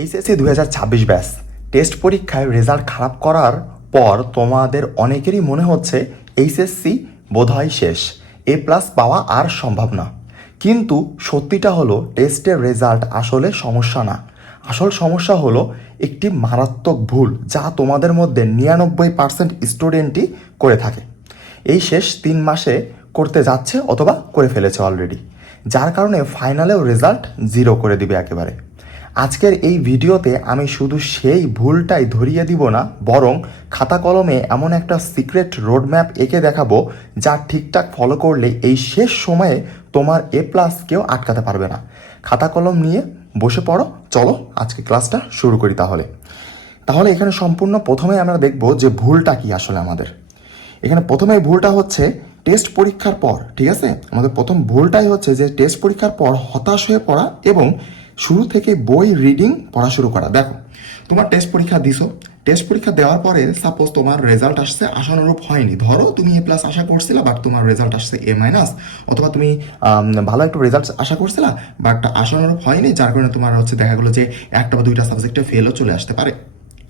HSC 2026 batch test পরীক্ষায় result খারাপ করার পর তোমাদের অনেকেরই মনে হচ্ছে এইচএসসি বোধহয় শেষ, এ প্লাস পাওয়া আর সম্ভব না। কিন্তু সত্যিটা হলো টেস্টের রেজাল্ট আসলে সমস্যা না। আসল সমস্যা হলো একটি মারাত্মক ভুল যা তোমাদের মধ্যে 99% স্টুডেন্টই করে থাকে। এই শেষ 3 মাসে করতে যাচ্ছে অথবা করে ফেলেছে অলরেডি, যার কারণে ফাইনালেও রেজাল্ট জিরো করে দিবে একেবারে। আজকের এই ভিডিওতে আমি শুধু সেই ভুলটাই ধরিয়ে দিব না, বরং খাতা কলমে এমন একটা সিক্রেট রোডম্যাপ এঁকে দেখাবো যা ঠিকঠাক ফলো করলে এই শেষ সময়ে তোমার এ প্লাস কেউ আটকাতে পারবে না। খাতা কলম নিয়ে বসে পড়ো, চলো আজকে ক্লাসটা শুরু করি। তাহলে এখানে সম্পূর্ণ প্রথমে আমরা দেখব যে ভুলটা কি আসলে আমাদের। এখানে প্রথমেই ভুলটা হচ্ছে টেস্ট পরীক্ষার পর, ঠিক আছে, আমাদের প্রথম ভুলটাই হচ্ছে যে টেস্ট পরীক্ষার পর হতাশ হয়ে পড়া এবং শুরু থেকে বই রিডিং পড়া শুরু করা। দেখো, তোমার টেস্ট পরীক্ষা দিছো, টেস্ট পরীক্ষা দেওয়ার পরে সাপোজ তোমার রেজাল্ট আসছে আশানুরূপ হয়নি। ধরো তুমি এ প্লাস আশা করছিলা, বাট তোমার রেজাল্ট আসছে এ মাইনাস, অথবা তুমি ভালো একটু রেজাল্ট আশা করছিলা বাট আশানুরূপ হয়নি, যার কারণে তোমার হচ্ছে দেখা গেলো যে একটা বা দুইটা সাবজেক্টে ফেলও চলে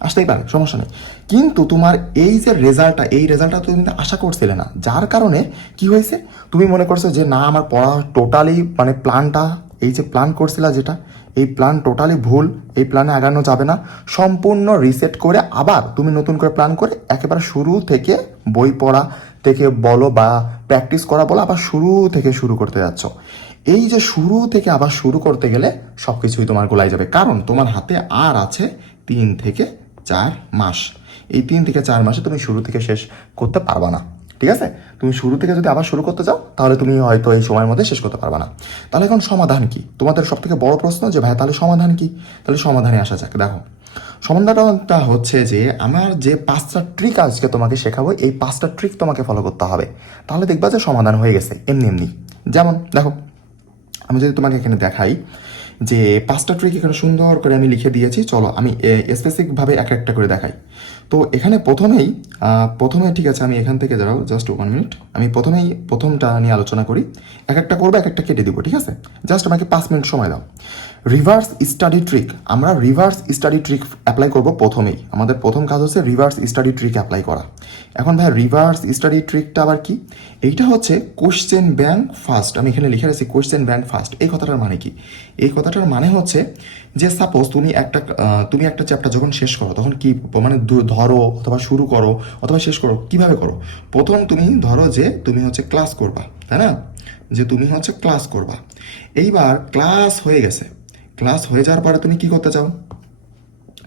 আসতেই পারে, সমস্যা নেই। কিন্তু তোমার এই যে রেজাল্টটা, এই রেজাল্টটা তুমি কিন্তু আশা করছিলে না, যার কারণে কি হয়েছে, তুমি মনে করছো যে না, আমার পড়া টোটালি প্ল্যানটা, এই যে প্ল্যান করছিলা যেটা, এই প্ল্যান টোটালি ভুল, এই প্ল্যানে আগানো যাবে না। সম্পূর্ণ রিসেট করে আবার তুমি নতুন করে প্ল্যান করে একেবারে শুরু থেকে বই পড়া থেকে বলো বা প্র্যাকটিস করা বলো, আবার শুরু থেকে শুরু করতে যাচ্ছ। এই যে শুরু থেকে আবার শুরু করতে গেলে সব কিছুই তোমার গোলাই যাবে, কারণ তোমার হাতে আর আছে 3 থেকে 4 মাস। এই 3 থেকে 4 মাসে তুমি শুরু থেকে শেষ করতে পারবা না, ঠিক আছে। তুমি শুরু থেকে যদি আবার শুরু করতে যাও তাহলে তুমি হয়তো এই সময়ের মধ্যে শেষ করতে পারবা না। তাহলে এখন সমাধান কি? তোমাদের সব থেকে বড় প্রশ্ন যে ভাই তাহলে সমাধান কি? তাহলে সমাধানে আসা যাক। দেখো, সমাধানটা হচ্ছে যে আমার যে 5টা ট্রিক আজকে তোমাকে শেখাবো, এই 5টা ট্রিক তোমাকে ফলো করতে হবে, তাহলে দেখবা যে সমাধান হয়ে গেছে এমনি এমনি। যেমন দেখো, আমি যদি তোমাকে এখানে দেখাই যে 5টা ট্রিক এখানে সুন্দর করে আমি লিখে দিয়েছি, চলো আমি স্পেসিফিকভাবে এক একটা করে দেখাই। তো এখানে প্রথমে ঠিক আছে, আমি এখান থেকে দাঁড়াও, জাস্ট 1 মিনিট, আমি প্রথমটা নিয়ে আলোচনা করি। এক একটা করবো, এক একটা কেটে দিব, ঠিক আছে। জাস্ট আমাকে 5 মিনিট সময় দাও। রিভার্স স্টাডি ট্রিক, আমরা রিভার্স স্টাডি ট্রিক অ্যাপ্লাই করব প্রথমেই। আমাদের প্রথম কাজ হচ্ছে রিভার্স স্টাডি ট্রিক অ্যাপ্লাই করা। এখন ভাই রিভার্স স্টাডি ট্রিকটা আবার কি? এইটা হচ্ছে কোশ্চেন ব্যাংক ফার্স্ট। আমি এখানে লিখে রাখছি কোশ্চেন ব্যাংক ফার্স্ট। এই কথাটার মানে কি? এই কথাটার মানে হচ্ছে যে সাপোজ তুমি একটা চ্যাপ্টার যখন শেষ করো তখন কি ধরো অথবা শুরু করো অথবা শেষ করো, কিভাবে করো? প্রথম তুমি ধরো যে তুমি হচ্ছে ক্লাস করবা, তাই না, যে তুমি হচ্ছে ক্লাস করবা। এইবার ক্লাস হয়ে গেছে, ক্লাস হয়ে যাওয়ার পরে তুমি কি করতে চাও?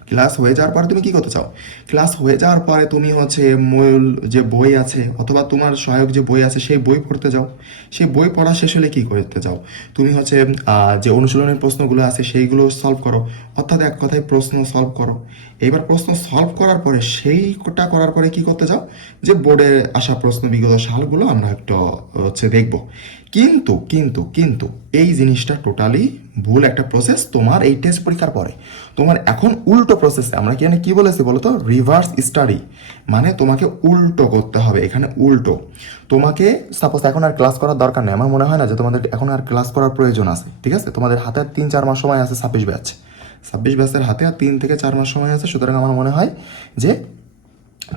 ক্লাস হয়ে যাওয়ার পরে তুমি কি করতে চাও? ক্লাস হয়ে যাওয়ার পরে তুমি হচ্ছে মূল যে বই আছে অথবা তোমার সহায়ক যে বই আছে সেই বই পড়তে যাও। সেই বই পড়া শেষ হলে কি করতে চাও? তুমি হচ্ছে যে অনুশীলনের প্রশ্নগুলো আছে সেইগুলো সলভ করো, অর্থাৎ এক কথায় প্রশ্ন সলভ করো। এইবার প্রশ্ন সলভ করার পরে সেইটা করার পরে কি করতে চাও? যে বোর্ডে আসা প্রশ্ন বিগত সালগুলো আমরা একটু হচ্ছে দেখবো। কিন্তু কিন্তু কিন্তু এই জিনিসটা টোটালি ভুল একটা প্রসেস তোমার এই টেস্ট পরীক্ষার পরে। তোমার এখন উল্টো প্রসেসে আমরা কি বলেছি বলো তো? রিভার্স স্টাডি, মানে তোমাকে উল্টো করতে হবে। এখানে উল্টো তোমাকে সাপোজ এখন আর ক্লাস করার দরকার নেই, আমার মনে হয় না যে তোমাদের এখন আর ক্লাস করার প্রয়োজন আছে, ঠিক আছে। তোমাদের হাতে 3-4 মাস সময় আছে, 26 ব্যাচের হাতে আর 3 থেকে 4 মাস সময় আছে। সুতরাং আমার মনে হয় যে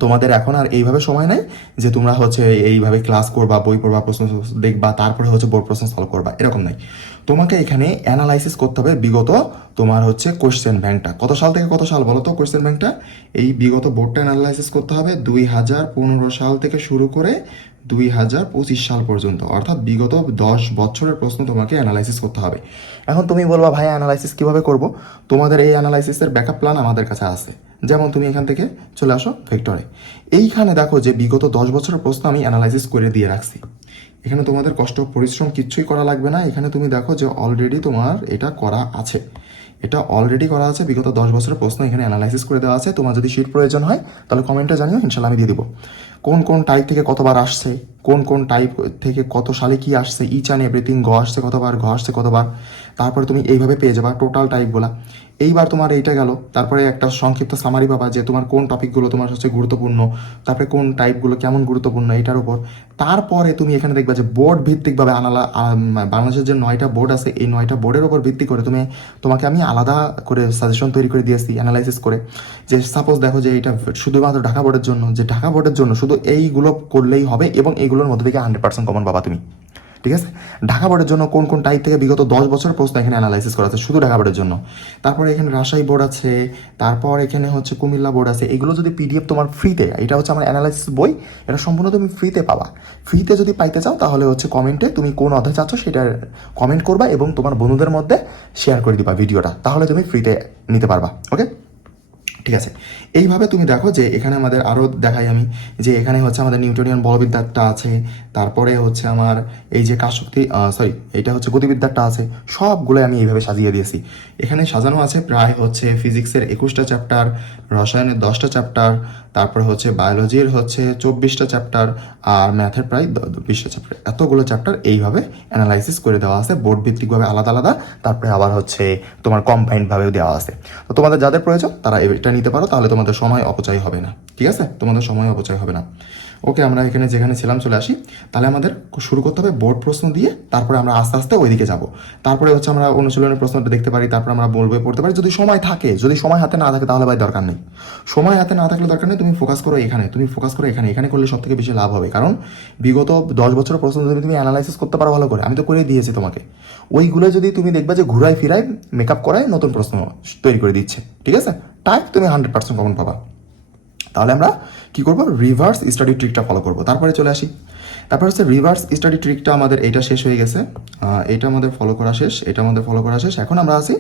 তোমাদের এখন আর এইভাবে সময় নেই যে তোমরা হচ্ছে এইভাবে ক্লাস করবা, বই পড়বা, প্রশ্ন দেখবা, তারপরে হচ্ছে বোর্ড প্রশ্ন সলভ করবা, এরকম নাই। তোমাকে এখানে অ্যানালাইসিস করতে হবে বিগত তোমার হচ্ছে কোশ্চেন ব্যাংকটা কত সাল থেকে কত সাল বলো তো? কোশ্চেন ব্যাংকটা এই বিগত বোর্ডটা অ্যানালাইসিস করতে হবে 2015 সাল থেকে শুরু করে 2025 সাল পর্যন্ত, অর্থাৎ বিগত 10 বছরের প্রশ্ন তোমাকে অ্যানালাইসিস করতে হবে। এখন তুমি বলবা ভাই অ্যানালাইসিস কিভাবে করব? তোমাদের এই অ্যানালাইসিসের ব্যাকআপ প্ল্যান আমাদের কাছে আছে। যেমন তুমি এখান থেকে চলে আসো ভেক্টরে, এইখানে দেখো যে বিগত 10 বছরের প্রশ্ন আমি অ্যানালাইসিস করে দিয়ে রাখছি। এখানে তোমাদের কষ্ট পরিশ্রম কিচ্ছুই করা লাগবে না। এখানে তুমি দেখো যে অলরেডি তোমার এটা করা আছে, এটা অলরেডি করা আছে। বিগত 10 বছরের প্রশ্ন এখানে অ্যানালাইসিস করে দেওয়া আছে। তোমার যদি শিট প্রয়োজন হয় তাহলে কমেন্টে জানিও, ইনশাল্লাহ আমি দিয়ে দিব। কোন কোন টাইপ থেকে কতবার আসছে, কোন কোন টাইপ থেকে কত সালে কি আসছে, ইচ অ্যান্ড এভরিথিং, গ আসছে কতবার, ঘ আসছে কতবার, তারপরে তুমি এইভাবে পেয়ে যাবা টোটাল টাইপগুলা। এইবার তোমার এইটা গেল, তারপরে একটা সংক্ষিপ্ত সামারি পাবা যে তোমার কোন টপিকগুলো তোমার হচ্ছে গুরুত্বপূর্ণ, তারপরে কোন টাইপগুলো কেমন গুরুত্বপূর্ণ এটার উপর। তারপরে তুমি এখানে দেখবা যে বোর্ড ভিত্তিকভাবে বাংলাদেশের যে 9টা বোর্ড আছে, এই 9টা বোর্ডের উপর ভিত্তি করে তোমাকে আমি আলাদা করে সাজেশন তৈরি করে দিয়েছি অ্যানালাইসিস করে। যে সাপোজ দেখো যে এটা শুধুমাত্র ঢাকা বোর্ডের জন্য, যে ঢাকা বোর্ডের জন্য শুধু এইগুলো করলেই হবে এবং এইগুলোর মধ্যে থেকে 100% কমন পাবা তুমি। ঠিক আছে, ঢাকা বোর্ডের জন্য কোন কোন টাইপ থেকে বিগত 10 বছর প্রশ্ন এখানে অ্যানালাইসিস করা আছে শুধু ঢাকা বোর্ডের জন্য। তারপরে এখানে রাজশাহী বোর্ড আছে, তারপর এখানে হচ্ছে কুমিল্লা বোর্ড আছে। এগুলো যদি পিডিএফ তোমার ফ্রিতে, এটা হচ্ছে আমার অ্যানালাইসিস বই, এটা সম্পূর্ণ তুমি ফ্রিতে পাবা। ফ্রিতে যদি পাইতে চাও তাহলে হচ্ছে কমেন্টে তুমি কোন অধ্যায় চাচ্ছ সেটা কমেন্ট করবা এবং তোমার বন্ধুদের মধ্যে শেয়ার করে দিবা ভিডিওটা, তাহলে তুমি ফ্রিতে নিতে পারবা। ওকে, ঠিক আছে। এইভাবে তুমি দেখো যে এখানে আমাদের আরও দেখাই আমি যে এখানে হচ্ছে আমাদের নিউটনিয়ান বলবিদ্যাটা আছে, তারপরে হচ্ছে আমার এই যে কাশশক্তি এইটা হচ্ছে গতিবিদ্যাটা আছে, সবগুলো আমি এইভাবে সাজিয়ে দিয়েছি। এখানে সাজানো আছে প্রায় হচ্ছে ফিজিক্সের 21টা চ্যাপ্টার, রসায়নের 10টা চ্যাপ্টার, তারপরে হচ্ছে বায়োলজির হচ্ছে 24টা চ্যাপ্টার, আর ম্যাথের প্রায় 20টা চ্যাপ্টার। এতগুলো চ্যাপ্টার এইভাবে অ্যানালাইসিস করে দেওয়া আছে বোর্ড ভিত্তিকভাবে আলাদা আলাদা, তারপরে আবার হচ্ছে তোমার কম্বাইন্ডভাবেও দেওয়া আছে। তো তোমাদের যাদের প্রয়োজন তারা এটা নিতে পারো, তাহলে তোমাদের সময় অপচয় হবে না। ঠিক আছে, তোমাদের সময় অপচয় হবে না। ওকে, আমরা এখানে যেখানে ছিলাম চলে আসি। তাহলে আমাদের শুরু করতে হবে বোর্ড প্রশ্ন দিয়ে, তারপরে আমরা আস্তে আস্তে ওইদিকে যাব। তারপরে হচ্ছে আমরা অনুশীলনের প্রশ্নটা দেখতে পারি, তারপরে আমরা বলবো পড়তে পারি যদি সময় থাকে। যদি সময় হাতে না থাকে তাহলে ভাই দরকার নেই। সময় হাতে না থাকলে দরকার নেই, তুমি ফোকাস করো এখানে, তুমি ফোকাস করো এখানে। এখানে করলে সব থেকে বেশি লাভ হবে, কারণ বিগত 10 বছরের প্রশ্ন যদি তুমি অ্যানালাইসিস করতে পারো ভালো করে, আমি তো করে দিয়েছি তোমাকে, ওইগুলো যদি তুমি দেখবা যে ঘুরায় ফিরায় মেকআপ করায় নতুন প্রশ্ন তৈরি করে দিচ্ছে। ঠিক আছে, টাইপ তুমি 100% কমন পাবা। তাহলে আমরা কি করব, রিভার্স স্টাডি ট্রিকটা ফলো করব। তারপরে চলে আসি, তারপর হচ্ছে রিভার্স স্টাডি ট্রিকটা আমাদের এটা শেষ হয়ে গেছে, এটা আমাদের ফলো করা শেষ, এটা আমাদের ফলো করা শেষ। এখন আমরা আছি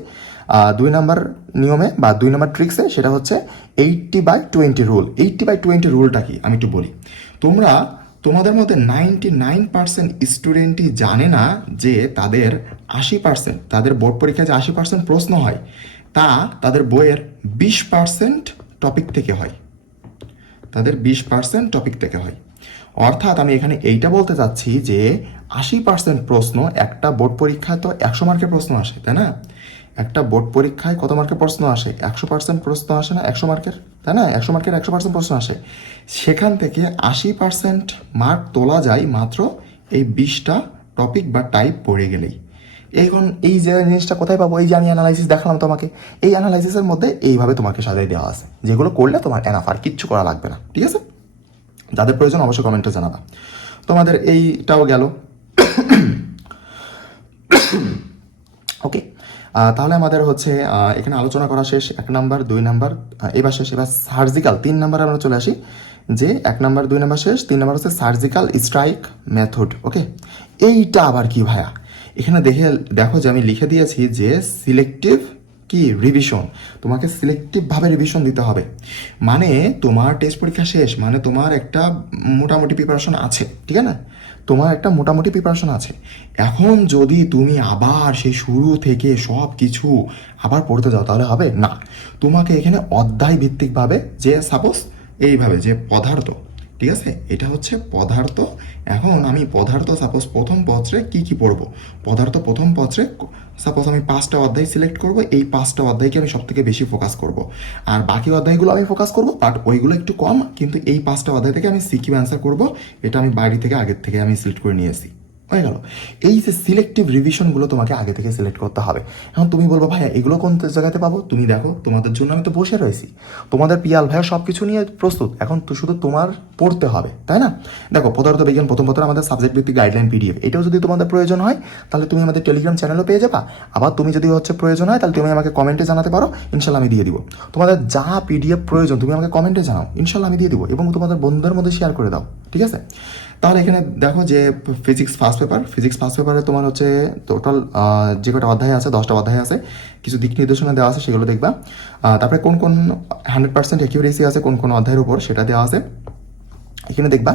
2 নাম্বার নিয়মে বা 2 নাম্বার ট্রিক্সে, সেটা হচ্ছে 80/20 রুল। 80/20 রুলটা কি আমি একটু বলি। তোমাদের মধ্যে 99% স্টুডেন্টই জানে না যে তাদের 80%, তাদের বোর্ড পরীক্ষায় যে 80% প্রশ্ন হয় তা তাদের বইয়ের 20% টপিক থেকে হয়, তাদের 20% টপিক থেকে হয়। অর্থাৎ আমি এখানে এইটা বলতে চাচ্ছি যে 80% প্রশ্ন, একটা বোর্ড পরীক্ষায় তো 100 মার্কের প্রশ্ন আসে, তাই না? একটা বোর্ড পরীক্ষায় কত মার্কের প্রশ্ন আসে? 100% প্রশ্ন আসে না 100 মার্কের, তাই না? 100 মার্কের 100% প্রশ্ন আসে, সেখান থেকে 80% মার্ক তোলা যায় মাত্র এই 20টা টপিক বা টাইপ পড়ে গেলেই। এখন এই যে জিনিসটা কোথায় পাবো? এই যে আমি অ্যানালাইসিস দেখালাম তোমাকে, এই অ্যানালাইসিসের মধ্যে এইভাবে তোমাকে সাজিয়ে দেওয়া আছে, যেগুলো করলে তোমার এনাফ, আর কিচ্ছু করা লাগবে না। ঠিক আছে, যাদের প্রয়োজন অবশ্যই কমেন্টে জানাবা। তোমাদের এইটাও গেল। ওকে, তাহলে আমাদের হচ্ছে এখানে আলোচনা করা শেষ 1 নাম্বার 2 নাম্বার, এবার শেষ। এবার সার্জিক্যাল 3 নাম্বারে আমরা চলে আসি, যে 1 নাম্বার 2 নাম্বার শেষ, 3 নাম্বার হচ্ছে সার্জিক্যাল স্ট্রাইক মেথড। ওকে, এইটা আবার কি ভাইয়া? এখানে দেখো যে আমি লিখে দিয়েছি যে সিলেক্টিভ কি রিভিশন, তোমাকে সিলেক্টিভভাবে রিভিশন দিতে হবে। মানে তোমার টেস্ট পরীক্ষা শেষ, মানে তোমার একটা মোটামুটি প্রিপারেশন আছে, ঠিক আছে না? তোমার একটা মোটামুটি প্রিপারেশন আছে। এখন যদি তুমি আবার সেই শুরু থেকে সব কিছু আবার পড়তে যাও তাহলে হবে না। তোমাকে এখানে অধ্যায় ভিত্তিকভাবে, যে সাপোজ এইভাবে যে পদার্থ, ঠিক আছে, এটা হচ্ছে পদার্থ। এখন আমি পদার্থ সাপোজ প্রথম পত্রে কি কি পড়বো, পদার্থ প্রথম পত্রে সাপোজ আমি 5টা অধ্যায় সিলেক্ট করব, এই 5টা অধ্যায়কে আমি সব থেকে বেশি ফোকাস করব, আর বাকি অধ্যায়গুলো আমি ফোকাস করব, বাট ওইগুলো একটু কম, কিন্তু এই 5টা অধ্যায় থেকে আমি সিকিউ অ্যান্সার করব। এটা আমি বাইরে থেকে আগের থেকে আমি সিলেক্ট করে নিয়েছি, হয়ে গেল। এই যে সিলেক্টিভ রিভিশনগুলো তোমাকে আগে থেকে সিলেক্ট করতে হবে। এখন তুমি বলবো ভাইয়া এগুলো কোন জায়গাতে পাবো? তুমি দেখো, তোমাদের জন্য আমি তো বসে রয়েছি, তোমাদের পিয়াল ভাইয়া সব কিছু নিয়ে প্রস্তুত, এখন তো শুধু তোমার পড়তে হবে, তাই না? দেখো, পদার্থ বিজ্ঞান প্রথম পত্র আমাদের সাবজেক্ট ভিত্তিক গাইডলাইন পিডিএফ, এটাও যদি তোমাদের প্রয়োজন হয় তাহলে তুমি আমাদের টেলিগ্রাম চ্যানেলও পেয়ে যাবা। আবার তুমি যদি হচ্ছে প্রয়োজন হয় তাহলে তুমি আমাকে কমেন্টে জানাতে পারো, ইনশাল্লাহ আমি দিয়ে দিব। তোমাদের যা পিডিএফ প্রয়োজন তুমি আমাকে কমেন্টে জানাও, ইনশাল্লাহ আমি দিয়ে দিব, এবং তোমাদের বন্ধুদের মধ্যে শেয়ার করে দাও। ঠিক আছে, তাহলে এখানে দেখো যে ফিজিক্স ফার্স্ট পেপারে তোমার হচ্ছে টোটাল যে কটা অধ্যায় আছে, 10টা অধ্যায় আছে, কিছু দিক নির্দেশনা দেওয়া আছে, সেগুলো দেখবা। তারপরে কোন কোন 100% অ্যাকিউরেসি আছে কোন কোন অধ্যায়ের উপর, সেটা দেওয়া আছে। এখানে দেখবা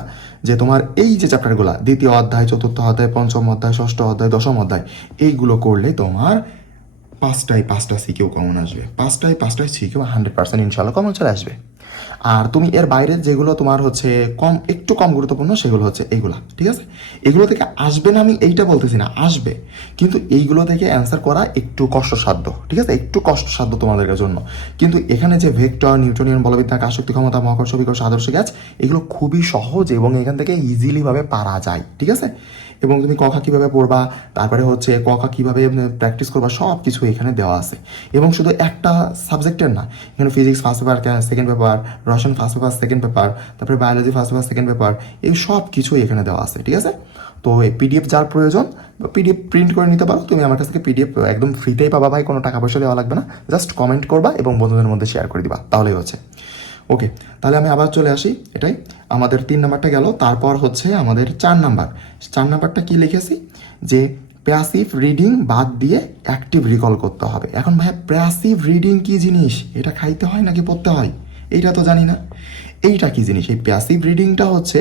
যে তোমার এই যে চ্যাপ্টারগুলো, 2য় অধ্যায়, 4র্থ অধ্যায়, 5ম অধ্যায়, 6ষ্ঠ অধ্যায়, 10ম অধ্যায়, এইগুলো করলে তোমার 5টা সিকিউ কমন আসবে, 5টায় সিকিউ 100% ইনশাল্লাহ কমন চলে আসবে। আর তুমি এর বাইরে যেগুলো তোমার হচ্ছে একটু কম গুরুত্বপূর্ণ সেগুলো হচ্ছে এইগুলা, ঠিক আছে? এগুলো থেকে আসবে না আমি এইটা বলতেছি না, আসবে, কিন্তু এইগুলো থেকে অ্যান্সার করা একটু কষ্টসাধ্য, ঠিক আছে? একটু কষ্টসাধ্য তোমাদের জন্য। কিন্তু এখানে যে ভেক্টর, নিউটনিয়ান বলবিদ্যা, কাশক্তি ক্ষমতা, মহাকর্ষ বিকর্ষ, আদর্শ গ্যাস, এগুলো খুবই সহজ এবং এখান থেকে ইজিলি ভাবে পারা যায়, ঠিক আছে? এবং তুমি কখা কীভাবে পড়বা, তারপরে হচ্ছে কখা কীভাবে প্র্যাকটিস করবা, সব কিছু এখানে দেওয়া আছে। এবং শুধু একটা সাবজেক্টের না, এখানে physics first paper second paper, রসায়ন ফার্স্ট পেপার সেকেন্ড পেপার, তারপরে biology first paper second paper, এই সব কিছুই এখানে দেওয়া আছে, ঠিক আছে? তো এই পিডিএফ যার প্রয়োজন, পিডিএফ প্রিন্ট করে নিতে পারো তুমি, আমার কাছ থেকে পিডিএফ একদম ফ্রিতেই পাবা ভাই, কোনো টাকা পয়সা দেওয়া লাগবে না, জাস্ট কমেন্ট করবা এবং বন্ধুদের মধ্যে শেয়ার করে দিবা, তাহলেই হচ্ছে। ওকে, তাহলে আমি আবার চলে আসি, এটাই আমাদের 3 নাম্বারটা গেল। তারপর হচ্ছে আমাদের 4 নাম্বার। 4 নাম্বারটা কি লিখেছি, যে প্যাসিভ রিডিং বাদ দিয়ে অ্যাক্টিভ রিকল করতে হবে। এখন ভাইয়া প্যাসিভ রিডিং কি জিনিস, এটা খাইতে হয় নাকি পড়তে হয়, এইটা তো জানি না। এইটা কি জিনিস, এই প্যাসিভ রিডিংটা হচ্ছে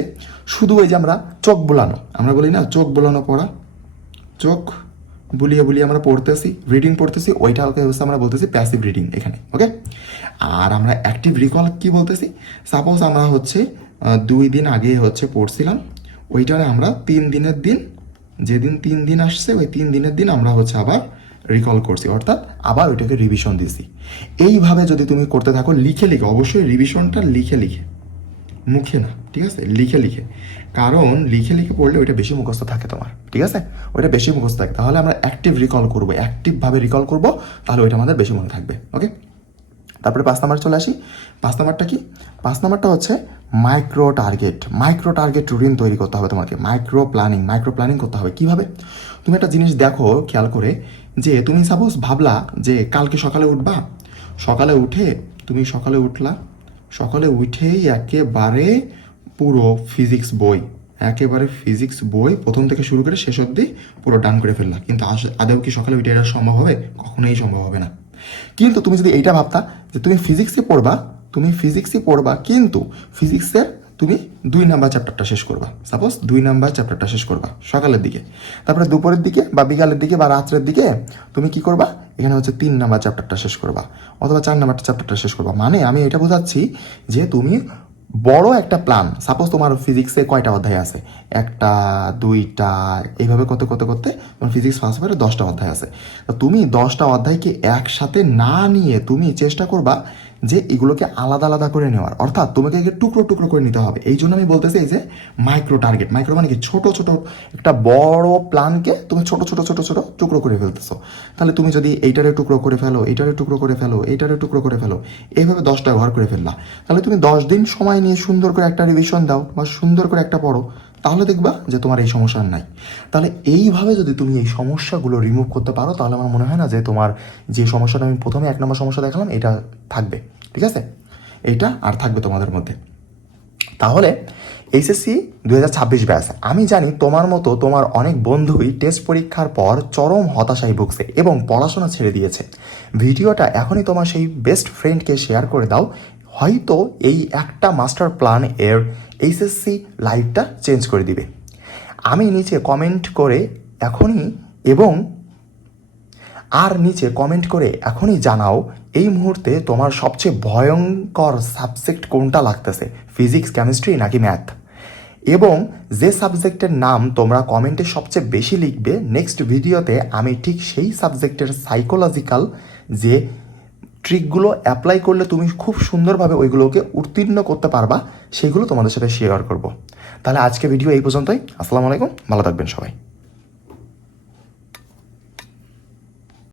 শুধু ওই যে আমরা চোখ বোলানো, আমরা বলি না চোখ বোলানো পড়া, চোখ বুলিয়ে বুলিয়ে আমরা পড়তেছি, রিডিং পড়তেছি, ওইটাকে হচ্ছে আমরা বলতেছি প্যাসিভ রিডিং এখানে, ওকে? আর আমরা অ্যাক্টিভ রিকল কি বলতেছি, সাপোজ আমরা হচ্ছে 2 দিন আগে হচ্ছে পড়ছিলাম, ওইটারে আমরা 3 দিনের দিন, যেদিন 3 দিন আসছে ওই 3 দিনের দিন আমরা হচ্ছে আবার রিকল করছি, অর্থাৎ আবার ওইটাকে রিভিশন দিছি। এইভাবে যদি তুমি করতে থাকো লিখে লিখে, অবশ্যই রিভিশনটা লিখে লিখে, মুখে না, ঠিক আছে? লিখে লিখে, কারণ লিখে লিখে পড়লে ওইটা বেশি মুখস্থ থাকে তোমার, ঠিক আছে? ওইটা বেশি মুখস্থ থাকে, তাহলে আমরা অ্যাক্টিভ রিকল করবো, অ্যাক্টিভভাবে রিকল করবো, তাহলে ওইটা আমাদের বেশি মনে থাকবে, ওকে? তারপরে 5 নাম্বার চলে আসি। 5 নাম্বারটা কি? 5 নাম্বারটা হচ্ছে micro target. Micro target routine তৈরি করতে হবে তোমাকে, মাইক্রো প্ল্যানিং করতে হবে। কিভাবে? তুমি একটা জিনিস দেখো খেয়াল করে, যে তুমি সাপোজ ভাবলা যে কালকে সকালে উঠবা, সকালে উঠে তুমি সকালে উঠেই একেবারে পুরো ফিজিক্স বই, একেবারে ফিজিক্স বই প্রথম থেকে শুরু করে শেষ অবধি পুরো ডান করে ফেললা, কিন্তু আদৌ কি সকালে উঠে এটা সম্ভব হবে? কখনোই সম্ভব হবে না। কিন্তু তুমি যদি এইটা ভাবতা যে তুমি ফিজিক্সই পড়বা, কিন্তু ফিজিক্সের তুমি 2 নাম্বার চ্যাপ্টারটা শেষ করবা, সাপোজ 2 নাম্বার চ্যাপ্টারটা শেষ করবা সকালের দিকে, তারপরে দুপুরের দিকে বা বিকালের দিকে বা রাত্রের দিকে তুমি কি করবা, এখানে হচ্ছে 3 নাম্বার চ্যাপ্টারটা শেষ করবা, অথবা 4 নাম্বার চ্যাপ্টারটা শেষ করবা। মানে আমি এটা বোঝাচ্ছি যে তুমি বড় একটা প্ল্যান, সাপোজ তোমার ফিজিক্সে কয়টা অধ্যায় আছে, 1টা 2টা, এইভাবে করতে করতে করতে তোমার ফিজিক্স ফার্স্ট পেপারে 10টা অধ্যায় আছে। তো তুমি 10টা অধ্যায়কে একসাথে না নিয়ে তুমি চেষ্টা করবা যে এগুলোকে আলাদা আলাদা করে নেওয়ার, অর্থাৎ তোমাকে টুকরো টুকরো করে নিতে হবে। এই জন্য আমি বলতেছি এই যে মাইক্রো টার্গেট, মাইক্রো মানে কি, ছোট ছোট একটা বড় প্ল্যানকে তুমি ছোট ছোট ছোট ছোট টুকরো করে ফেলতেছো। তাহলে তুমি যদি এইটারে টুকরো করে ফেলো, এইটারে টুকরো করে ফেলো, এইটারে টুকরো করে ফেলো, এইভাবে 10টা ঘর করে ফেললা, তাহলে তুমি 10 দিন সময় নিয়ে সুন্দর করে একটা রিভিশন দাও বা সুন্দর করে একটা পড়ো, তাহলে দেখবা যে তোমার এই সমস্যা আর নাই। তাহলে এইভাবে যদি তুমি এই সমস্যাগুলো রিমুভ করতে পারো, তাহলে আমার মনে হয় না যে তোমার যে সমস্যাটা আমি প্রথমে 1 নম্বর সমস্যা দেখালাম এটা থাকবে, ঠিক আছে? এইটা আর থাকবে তোমাদের মধ্যে। তাহলে এইচএসসি 2026 ব্যাচ, আমি জানি তোমার মতো তোমার অনেক বন্ধুই টেস্ট পরীক্ষার পর চরম হতাশায় ভুগছে এবং পড়াশোনা ছেড়ে দিয়েছে। ভিডিওটা এখনই তোমার সেই বেস্ট ফ্রেন্ডকে শেয়ার করে দাও, হয়তো এই একটা মাস্টার প্ল্যান এর এইচএসসি লাইফটা চেঞ্জ করে দিবে। আমি নিচে কমেন্ট করে এখনই জানাও এই মুহূর্তে তোমার সবচেয়ে ভয়ঙ্কর সাবজেক্ট কোনটা লাগতেছে, ফিজিক্স, কেমিস্ট্রি নাকি ম্যাথ? এবং যে সাবজেক্টের নাম তোমরা কমেন্টে সবচেয়ে বেশি লিখবে, নেক্সট ভিডিওতে আমি ঠিক সেই সাবজেক্টের সাইকোলজিক্যাল যে ট্রিকগুলো অ্যাপ্লাই করলে তুমি খুব সুন্দরভাবে ওইগুলোকে উত্তীর্ণ করতে পারবা, সেগুলো তোমাদের সাথে শেয়ার করব। তাহলে আজকে ভিডিও এই পর্যন্তই। আসসালামু আলাইকুম, ভালো থাকবেন সবাই।